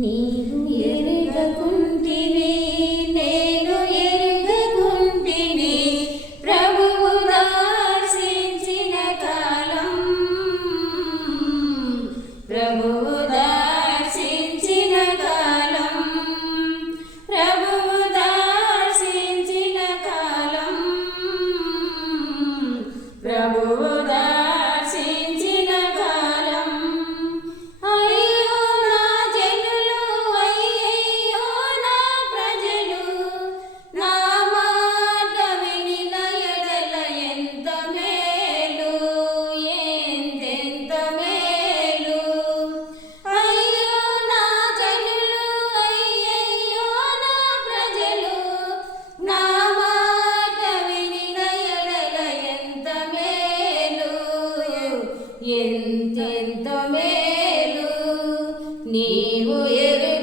నీరు ఎరిగకుండా ಎರು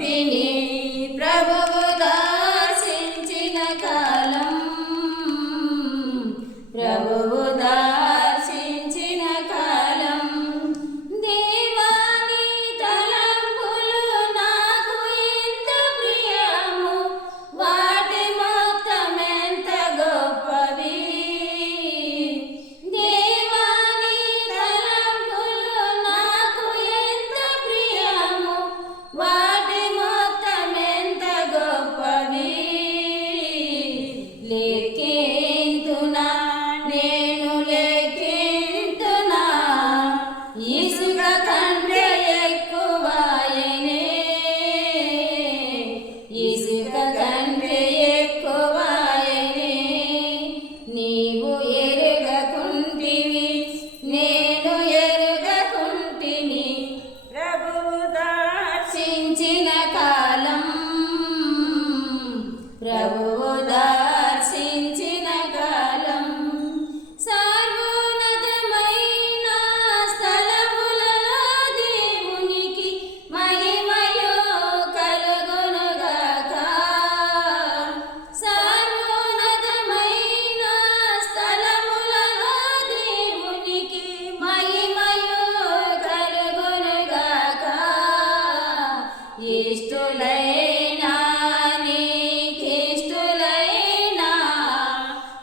ಕೊಟ್ಟಿನಿ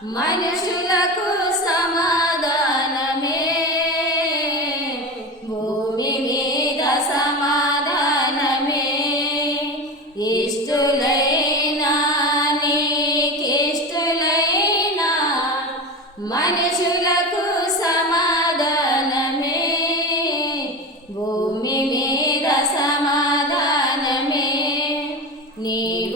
మనుషులకు సమాధానమే. భూమి మీద సమాధానమే. ఇష్టులైనా నీకిష్టులైనా మనుషులకు సమాధానమే. భూమి మీద సమాధానమే. నీ